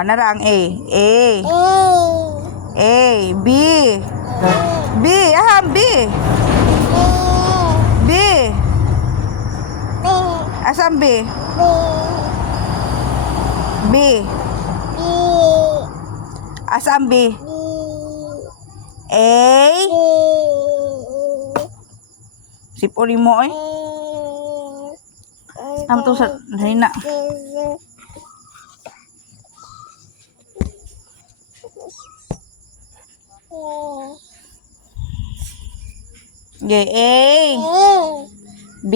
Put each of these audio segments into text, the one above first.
Nara ang A. A. B. B. B. B. Asam B? B. Asam B? A. Sipuri mo eh. To sa hina. A. B.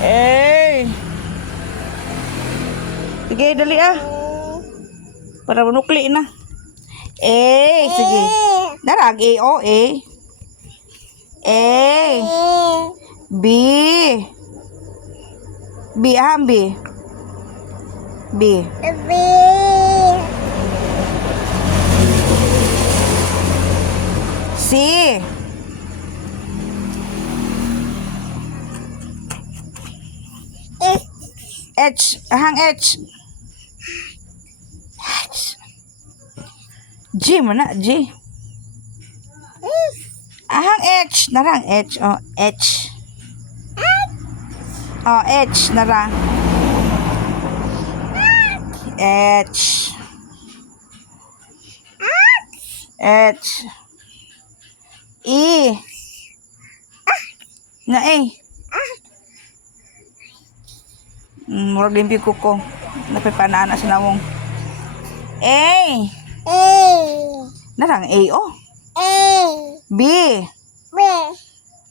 A. Sige, dali para manukli na. Sige. Darag A. O. A. B. B. B. B. C. H. H. G mana G. H. Narang H. H. H. Narang. H. H. E. Na murag limpi ko napipanaan sa nawong A. Narang A. B.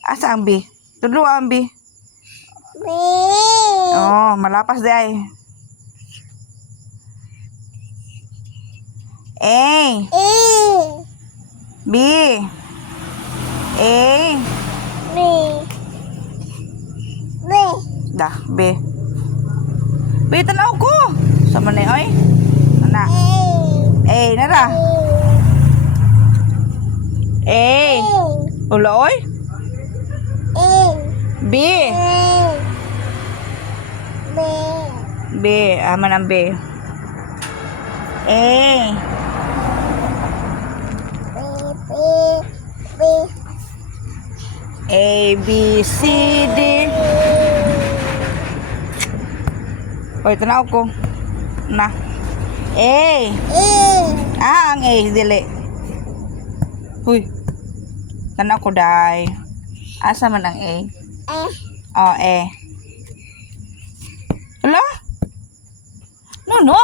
Asa ang B? Tudlo ang B. Malapas di ay. A. B. A. Dah B. B tanaw ko. Sama na oy. Ana. A nara. A. Ulo oy. B. B. Aman ang B. A. A, B, C, D. Oy, tanaw ko. Na. A. Ang A, dili. Huy. Tanaw ko, day. Asa man ang A? A. Hala? No.